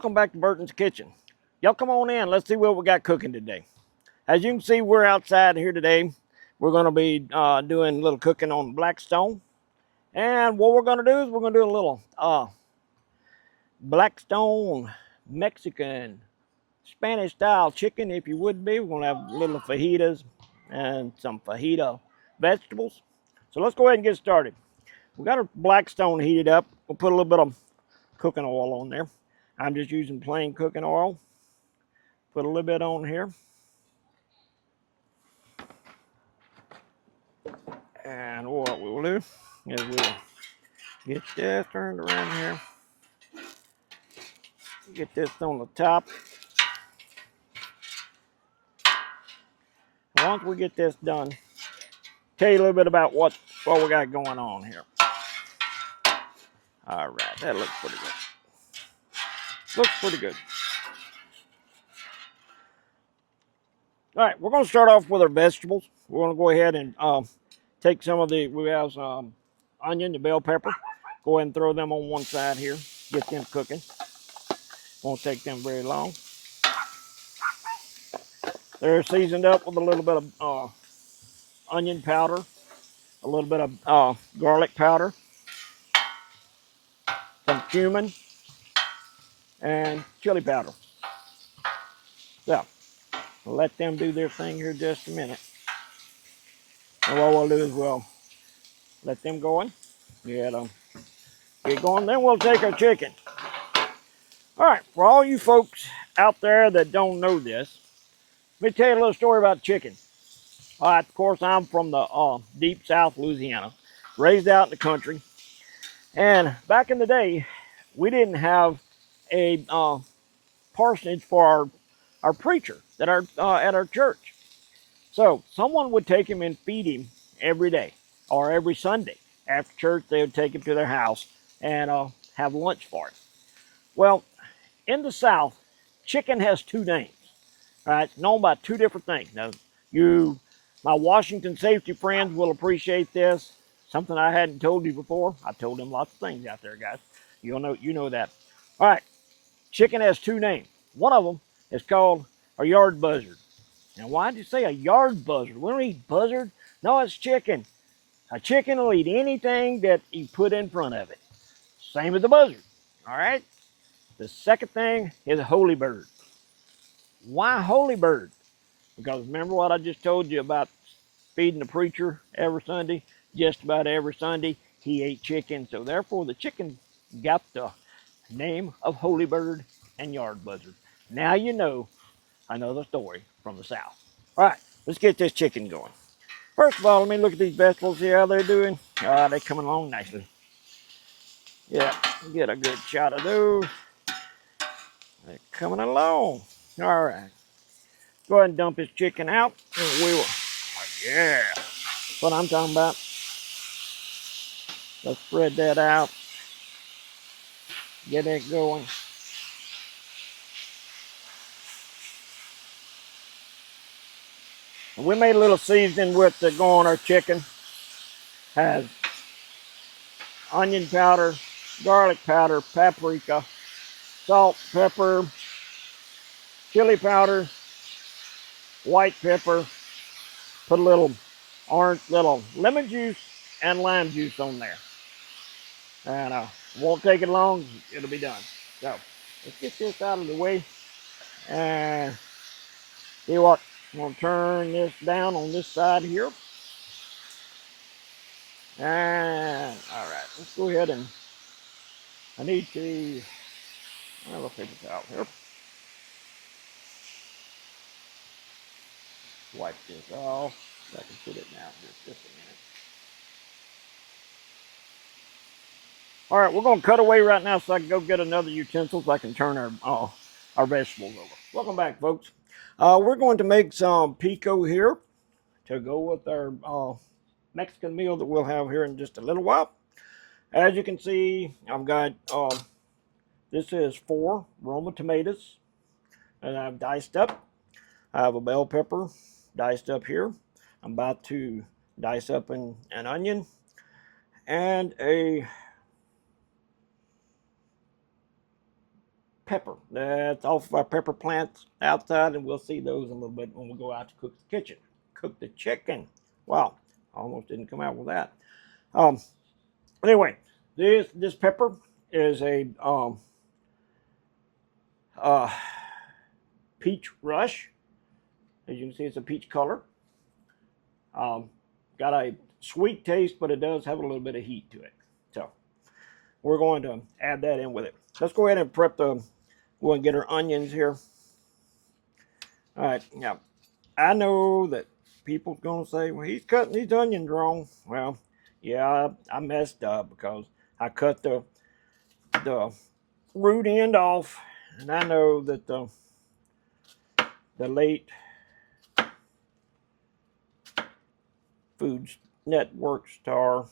Welcome back to Burton's Kitchen. Y'all come on in. Let's see what we got cooking today. As you can see, we're outside here today. We're going to be doing a little cooking on Blackstone. And what we're going to do is we're going to do a little Blackstone Mexican Spanish style chicken, if you would be. We're going to have little fajitas and some fajita vegetables. So let's go ahead and get started. We got our Blackstone heated up. We'll put a little bit of cooking oil on there. I'm just using plain cooking oil. Put a little bit on here. And what we'll do is we'll get this turned around here. Get this on the top. Once we get this done, tell you a little bit about what we got going on here. All right, that looks pretty good. Looks pretty good. All right, we're going to start off with our vegetables. We're going to go ahead and take some of we have some onion, the bell pepper. Go ahead and throw them on one side here. Get them cooking. Won't take them very long. They're seasoned up with a little bit of onion powder, a little bit of garlic powder, some cumin, and chili powder. So, we'll let them do their thing here just a minute. And what we'll do is we'll let them going. Get going. Then we'll take our chicken. All right, for all you folks out there that don't know this, let me tell you a little story about chicken. All right, of course, I'm from the deep South Louisiana, raised out in the country. And back in the day, we didn't have a parsonage for our preacher at our church. So someone would take him and feed him every day or every Sunday. After church, they would take him to their house and have lunch for him. Well, in the South, chicken has two names. All right, it's known by two different things. Now, my Washington safety friends will appreciate this. Something I hadn't told you before. I told them lots of things out there, guys. You know that. All right, chicken has two names. One of them is called a yard buzzard. Now, why did you say a yard buzzard? We don't eat buzzard. No, it's chicken. A chicken will eat anything that you put in front of it. Same as the buzzard. All right. The second thing is a holy bird. Why holy bird? Because remember what I just told you about feeding the preacher every Sunday? Just about every Sunday, he ate chicken. So therefore, the chicken got the name of holy bird and yard buzzard. Now you know another story from the South. All right, let's get this chicken going. First of all, let me look at these vegetables, see how they're doing. They're coming along nicely. Yeah, get a good shot of those. They're coming along. All right. Go ahead and dump this chicken out. And we will. Yeah. That's what I'm talking about. Let's spread that out. Get it going. And we made a little seasoning with to go on our chicken. Has onion powder, garlic powder, paprika, salt, pepper, chili powder, white pepper. Put a little lemon juice and lime juice on there. And won't take it long, it'll be done. So let's get this out of the way. And see what, I'm gonna turn this down on this side here. And all right, let's go ahead and I need to, well, let's take this out here. Wipe this off. So I can put it now just a minute. All right, we're going to cut away right now so I can go get another utensil so I can turn our vegetables over. Welcome back, folks. We're going to make some pico here to go with our Mexican meal that we'll have here in just a little while. As you can see, I've got, this is 4 Roma tomatoes and I've diced up. I have a bell pepper diced up here. I'm about to dice up an onion and a pepper. That's off of our pepper plants outside, and we'll see those in a little bit when we go out to cook the kitchen. Cook the chicken. Wow, almost didn't come out with that. Anyway, this pepper is a peach rush. As you can see, it's a peach color. Got a sweet taste, but it does have a little bit of heat to it. So we're going to add that in with it. Let's go ahead and prep the, go and get our onions here. All right, now I know that people's gonna say, well, he's cutting these onions wrong. Well, yeah, I messed up because I cut the root end off, and I know that the late Food Network star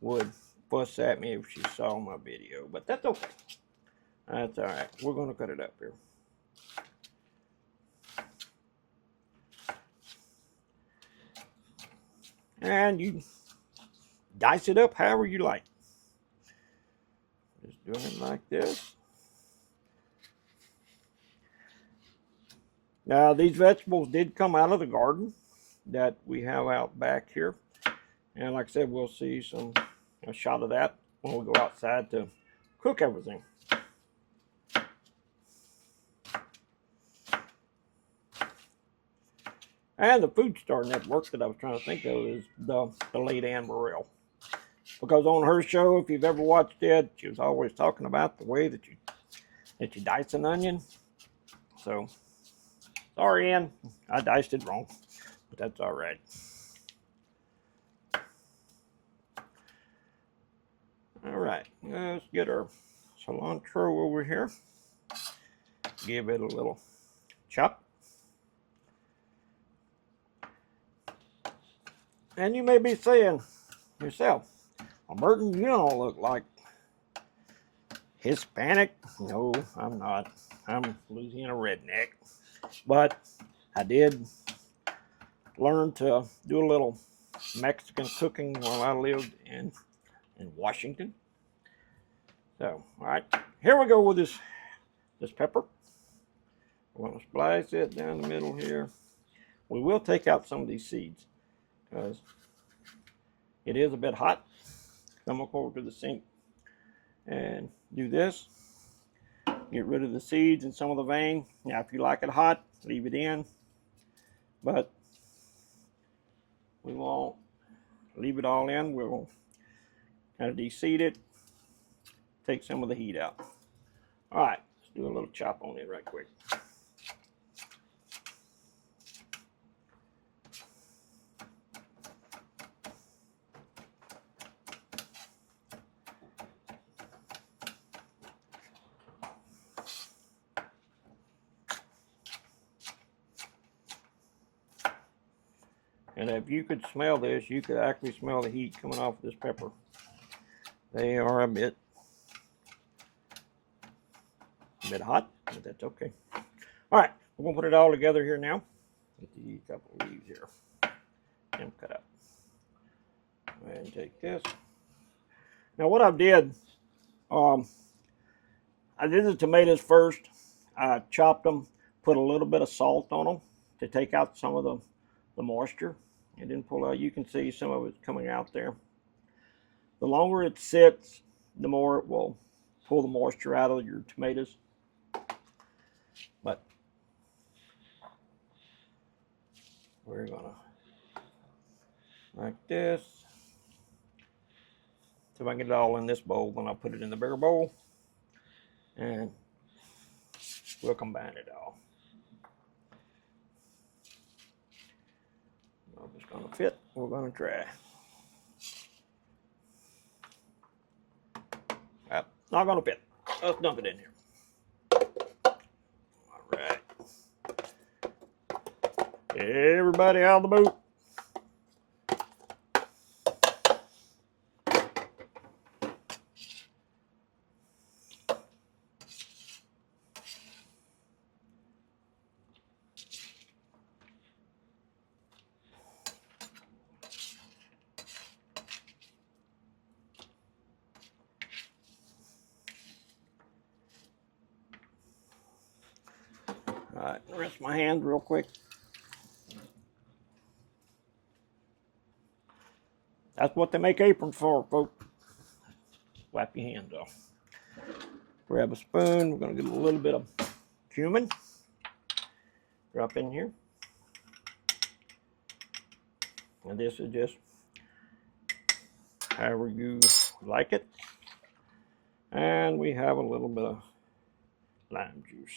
would fuss at me if she saw my video, but that's okay. That's all right. We're going to cut it up here. And you dice it up however you like. Just doing it like this. Now, these vegetables did come out of the garden that we have out back here. And like I said, we'll see a shot of that when we go outside to cook everything. And the Food Star Network that I was trying to think of is the late Anne Burrell. Because on her show, if you've ever watched it, she was always talking about the way that you dice an onion. So, sorry, Anne, I diced it wrong, but that's all right. All right, let's get our cilantro over here. Give it a little chop. And you may be saying yourself, well, Burton, you don't look like Hispanic. No, I'm not. I'm Louisiana redneck. But I did learn to do a little Mexican cooking while I lived in Washington. So, all right, here we go with this pepper. We're going to splice it down the middle here. We will take out some of these seeds because it is a bit hot. I'm going to go over to the sink and do this. Get rid of the seeds and some of the vein. Now, if you like it hot, leave it in. But we won't leave it all in. We'll kind of de-seed it. Take some of the heat out. All right, let's do a little chop on it right quick. And if you could smell this, you could actually smell the heat coming off this pepper. They are a bit hot, but that's okay. All right, we're gonna put it all together here now. Get the couple of leaves here and cut up. And take this. Now what I did, I did the tomatoes first. I chopped them, put a little bit of salt on them to take out some of the moisture. It didn't pull out. You can see some of it coming out there. The longer it sits, the more it will pull the moisture out of your tomatoes. But we're gonna, like this. So if I can get it all in this bowl, then I'll put it in the bigger bowl. And we'll combine it all. If it's gonna fit, we're gonna try. Not gonna fit. Let's dump it in here. All right. Everybody out of the boat. right, rinse my hands real quick. That's what they make aprons for, folks. Wipe your hands off. Grab a spoon. We're going to get a little bit of cumin. Drop in here. And this is just however you like it. And we have a little bit of lime juice.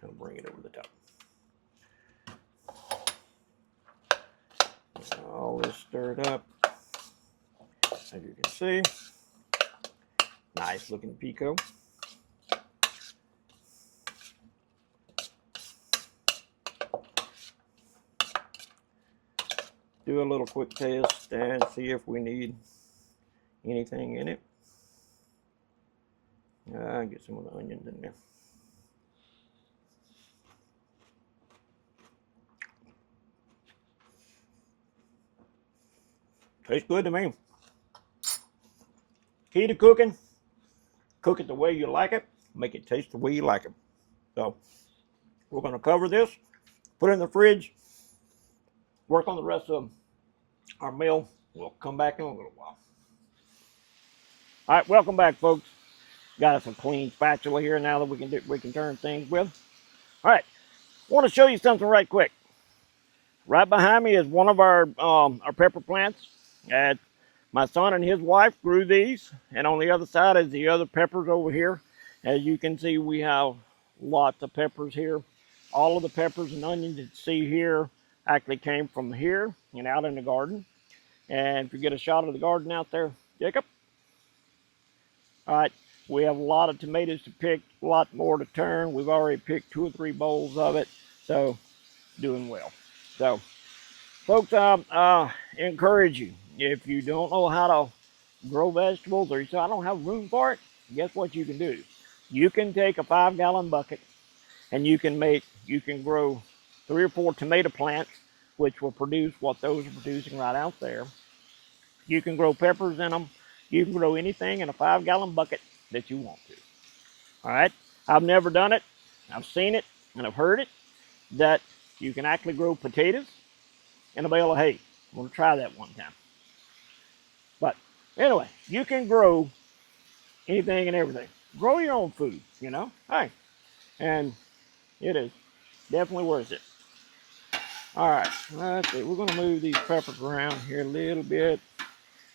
Gonna bring it over the top. All this stirred up. As you can see, nice looking pico. Do a little quick test and see if we need anything in it. Get some of the onions in there. Tastes good to me. Key to cooking, cook it the way you like it, make it taste the way you like it. So we're going to cover this, put it in the fridge, work on the rest of our meal. We'll come back in a little while. All right, welcome back, folks. Got us a clean spatula here now that we can turn things with. All right, I want to show you something right quick. Right behind me is one of our pepper plants. My son and his wife grew these, and on the other side is the other peppers over here. As you can see, we have lots of peppers here. All of the peppers and onions that you see here actually came from here and out in the garden. And if you get a shot of the garden out there, Jacob. All right, we have a lot of tomatoes to pick, a lot more to turn. We've already picked 2 or 3 bowls of it, so doing well. So, folks, encourage you. If you don't know how to grow vegetables, or you say, I don't have room for it, guess what you can do? You can take a 5-gallon bucket and you can grow 3 or 4 tomato plants, which will produce what those are producing right out there. You can grow peppers in them. You can grow anything in a 5-gallon bucket that you want to. All right? I've never done it. I've seen it and I've heard it that you can actually grow potatoes in a bale of hay. I'm going to try that one time. But anyway, you can grow anything and everything. Grow your own food, you know. Hey, and it is definitely worth it. All right, let's see. We're going to move these peppers around here a little bit.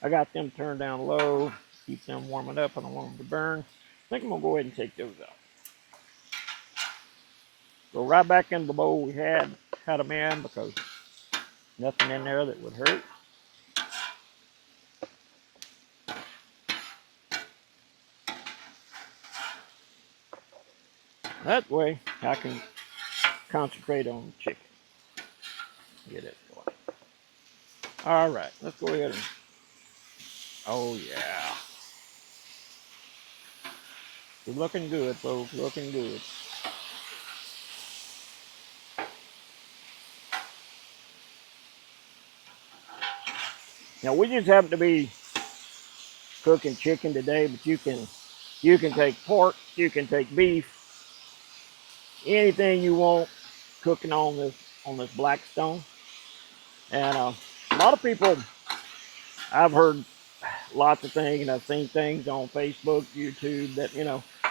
I got them turned down low, keep them warming up. I don't want them to burn. I think I'm going to go ahead and take those out. Go right back in the bowl we had them in, because nothing in there that would hurt. That way I can concentrate on the chicken. Get it going. All right, let's go ahead and, oh yeah. It's looking good, folks, looking good. Now we just happen to be cooking chicken today, but you can take pork, you can take beef, anything you want cooking on this Blackstone. And a lot of people, I've heard lots of things, and I've seen things on Facebook, YouTube that,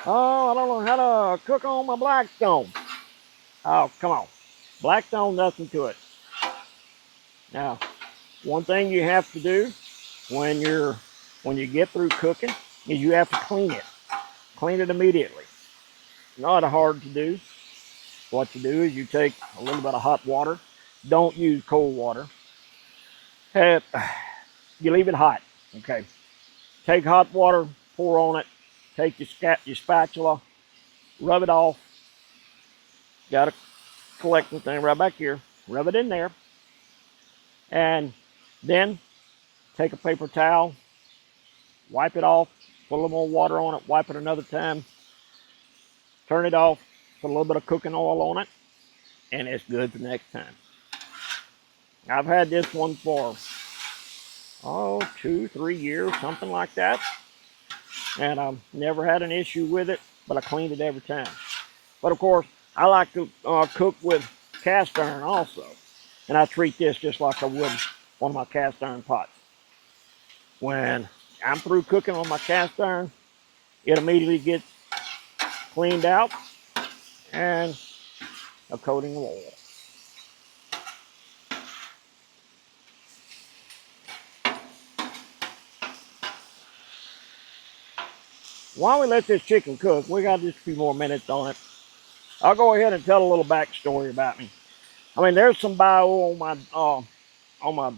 oh, I don't know how to cook on my Blackstone. Oh, come on. Blackstone, nothing to it. Now, one thing you have to do when you get through cooking is you have to clean it. Clean it immediately. Not hard to do. What you do is you take a little bit of hot water. Don't use cold water. You leave it hot. Okay. Take hot water, pour on it. Take your spatula, rub it off. Got a collecting thing right back here. Rub it in there. And then take a paper towel, wipe it off, put a little more water on it, wipe it another time, turn it off, put a little bit of cooking oil on it, and it's good the next time. I've had this one for 2-3 years, something like that, and I've never had an issue with it, but I cleaned it every time. But of course, I like to cook with cast iron also. And I treat this just like I would one of my cast iron pots. When I'm through cooking on my cast iron, it immediately gets cleaned out and a coating of oil. While we let this chicken cook, we got just a few more minutes on it. I'll go ahead and tell a little backstory about me. I mean, there's some bio on my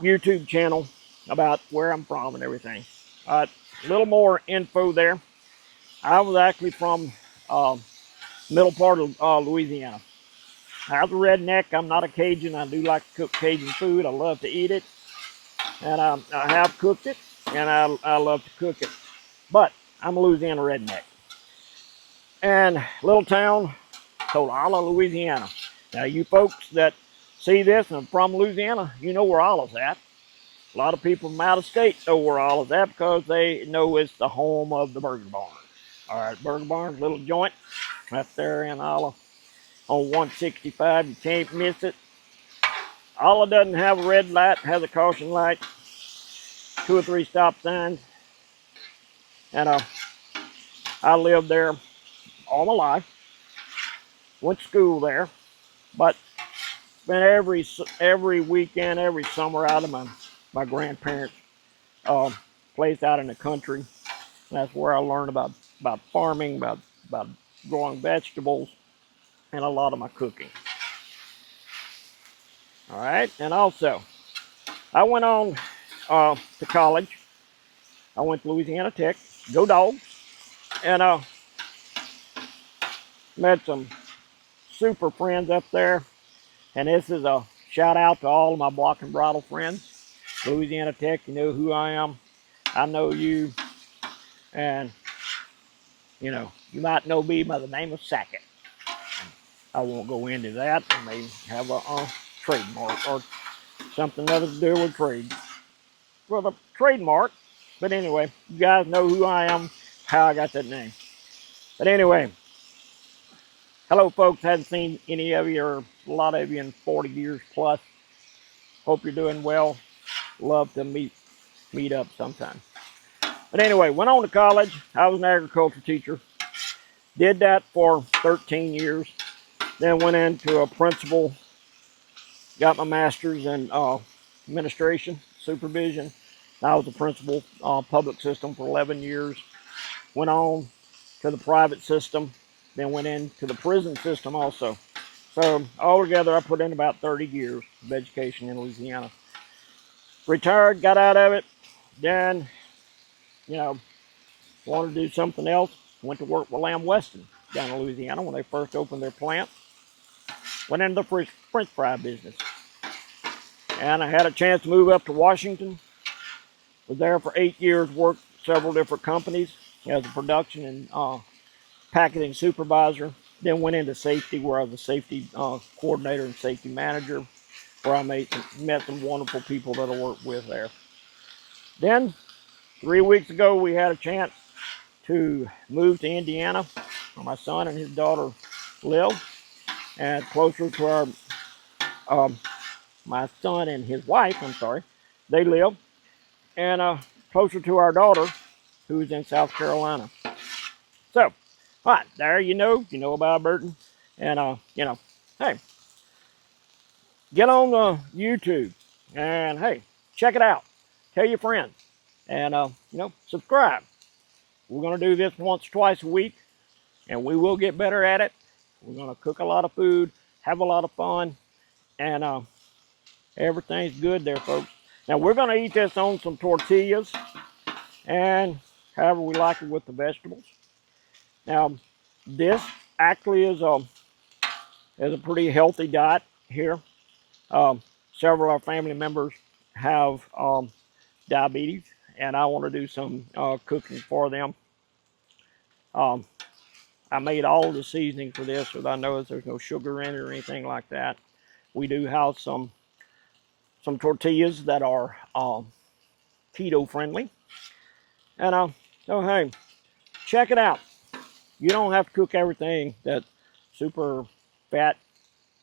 YouTube channel about where I'm from and everything. A little more info there. I was actually from middle part of Louisiana. I was a redneck. I'm not a Cajun. I do like to cook Cajun food. I love to eat it, and I have cooked it, and I love to cook it. But I'm a Louisiana redneck. And little town called Alla, Louisiana. Now, you folks that see this and are from Louisiana, you know where Alla's at. A lot of people from out of state know where Alla's at because they know it's the home of the Burger Barn. All right, Burger Barn's little joint right there in Alla on 165. You can't miss it. Alla doesn't have a red light, has a caution light, 2 or 3 stop signs. And I lived there all my life. Went to school there, but spent every weekend, every summer out of my grandparents' place out in the country. That's where I learned about farming, about growing vegetables, and a lot of my cooking. All right, and also I went on to college. I went to Louisiana Tech, go Dogs, and met some super friends up there. And this is a shout out to all of my block and bridle friends. Louisiana Tech, you know who I am. I know you. And, you know, you might know me by the name of Sackett. I won't go into that. I may have a trademark or something that has to do with trade. Well, the trademark. But anyway, you guys know who I am, how I got that name. But anyway, hello, folks. Haven't seen any of you or a lot of you in 40 years plus. Hope you're doing well. Love to meet up sometime. But anyway, went on to college. I was an agriculture teacher. Did that for 13 years. Then went into a principal. Got my master's in administration, supervision. I was a principal public system for 11 years. Went on to the private system. Then went into the prison system also. So altogether, I put in about 30 years of education in Louisiana. Retired, got out of it. Then, you know, wanted to do something else. Went to work with Lamb Weston down in Louisiana when they first opened their plant. Went into the French fry business. And I had a chance to move up to Washington. Was there for 8 years, worked several different companies as a production and packaging supervisor. Then went into safety, where I was a safety coordinator and safety manager, where I met some wonderful people that I worked with there. Then, 3 weeks ago, we had a chance to move to Indiana, where my son and his daughter live, and closer to our, my son and his wife, they live, and closer to our daughter, who's in South Carolina. So, all right, there you know about Burton, and you know, hey, get on YouTube, and hey, check it out. Tell your friends, and you know, subscribe. We're gonna do this once, twice a week, and we will get better at it. We're gonna cook a lot of food, have a lot of fun, and everything's good there, folks. Now we're gonna eat this on some tortillas, and however we like it with the vegetables. Now, this actually is a pretty healthy diet here. Several of our family members have diabetes, and I want to do some cooking for them. I made all the seasoning for this, so that I know there's no sugar in it or anything like that. We do have some tortillas that are keto friendly, and so hey, check it out. You don't have to cook everything that's super fat.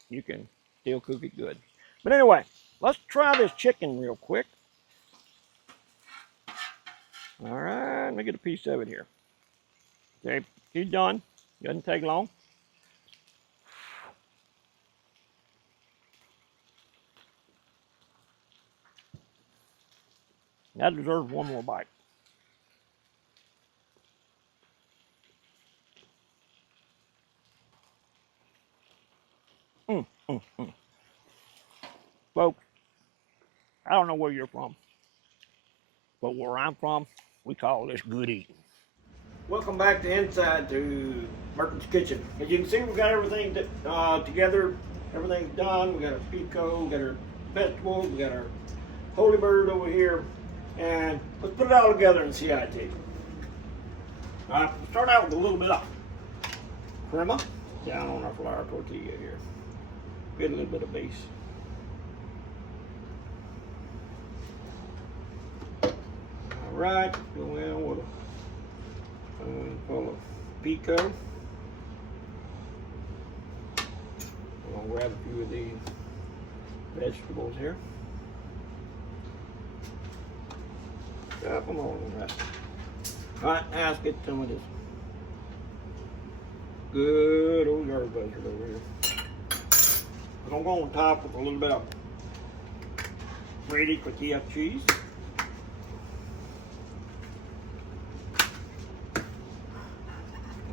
You can still cook it good. But anyway, let's try this chicken real quick. All right, let me get a piece of it here. Okay, he's done. Doesn't take long. That deserves one more bite. Mm, mm, mm. Folks, I don't know where you're from, but where I'm from, we call this good eating. Welcome back to Inside to Merton's Kitchen. As you can see, we've got everything together. Everything's done. We got our pico, we got our vegetables, we got our holy bird over here, and let's put it all together and see how it tastes. All right, we'll start out with a little bit of crema down on our flour tortilla here. Get a little bit of base. All right, go in with a full of pico. I'm gonna grab a few of these vegetables here. Chop them all right. All right, now let's get some of this good old herb butter over here. I'm gonna go on top with a little bit of ready tortilla cheese.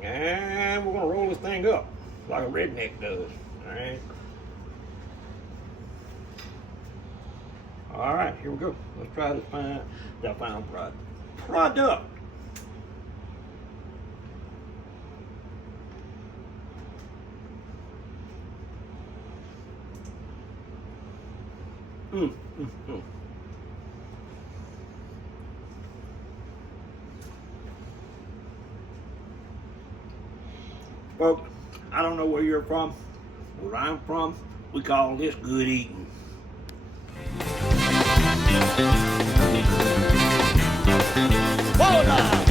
And we're gonna roll this thing up like a redneck does. All right. All right, here we go. Let's try this final product. Folks, I don't know where you're from. Where I'm from, we call this good eating. Whoa, now.